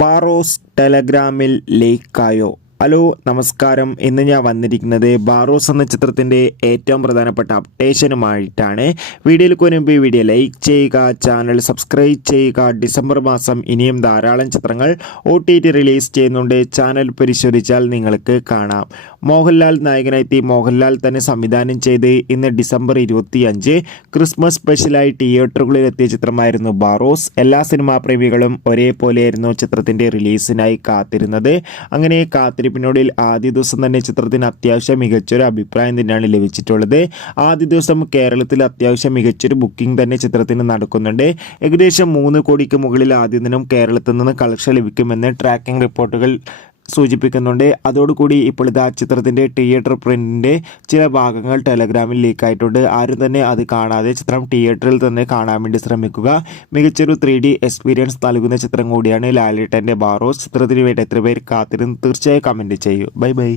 Barroz ടെലഗ്രാമിൽ ലീക്കായോ? Hello നമസ്കാരം. ഇന്ന് ഞാൻ വന്നിരിക്കുന്നത് ബാറോസ് എന്ന ചിത്രത്തിൻ്റെ ഏറ്റവും പ്രധാനപ്പെട്ട അപ്ഡേഷനുമായിട്ടാണ്. വീഡിയോയിലേക്ക് മുൻപ് വീഡിയോ ലൈക്ക് ചെയ്യുക, ചാനൽ സബ്സ്ക്രൈബ് ചെയ്യുക. ഡിസംബർ മാസം ഇനിയും ധാരാളം ചിത്രങ്ങൾ OTT റിലീസ് ചെയ്യുന്നുണ്ട്. ചാനൽ പരിശോധിച്ചാൽ നിങ്ങൾക്ക് കാണാം. മോഹൻലാൽ നായകനെത്തി മോഹൻലാൽ തന്നെ സംവിധാനം ചെയ്ത് ഇന്ന് ഡിസംബർ 25 ക്രിസ്മസ് സ്പെഷ്യലായി തിയേറ്ററുകളിൽ എത്തിയ ചിത്രമായിരുന്നു ബാറോസ്. എല്ലാ സിനിമാ പ്രേമികളും ഒരേപോലെയായിരുന്നു ചിത്രത്തിൻ്റെ റിലീസിനായി കാത്തിരുന്നത്. അങ്ങനെ കാത്തിരിപ്പിനോടിൽ ആദ്യ ദിവസം തന്നെ ചിത്രത്തിന് അത്യാവശ്യം മികച്ചൊരു അഭിപ്രായം തന്നെയാണ് ലഭിച്ചിട്ടുള്ളത്. ആദ്യ ദിവസം കേരളത്തിൽ അത്യാവശ്യം മികച്ചൊരു ബുക്കിംഗ് തന്നെ ചിത്രത്തിന് നടക്കുന്നുണ്ട്. ഏകദേശം 3 കോടിക്ക് മുകളിൽ ആദ്യ ദിനം കേരളത്തിൽ നിന്ന് കളക്ഷൻ ലഭിക്കുമെന്ന് ട്രാക്കിംഗ് റിപ്പോർട്ടുകൾ സൂചിപ്പിക്കുന്നുണ്ട്. അതോടുകൂടി ഇപ്പോൾ ഇതാ ചിത്രത്തിൻ്റെ തിയേറ്റർ പ്രിൻറ്റിൻ്റെ ചില ഭാഗങ്ങൾ ടെലഗ്രാമിൽ ലീക്കായിട്ടുണ്ട്. ആരും തന്നെ അത് കാണാതെ ചിത്രം തിയേറ്ററിൽ തന്നെ കാണാൻ വേണ്ടി ശ്രമിക്കുക. മികച്ചൊരു 3D എക്സ്പീരിയൻസ് നൽകുന്ന ചിത്രം കൂടിയാണ് ലാലേട്ടൻ്റെ ബാറോസ്. ചിത്രത്തിന് വേണ്ടി എത്ര പേർ കാത്തിരുന്ന് തീർച്ചയായും കമൻറ്റ് ചെയ്യൂ. Bye bye.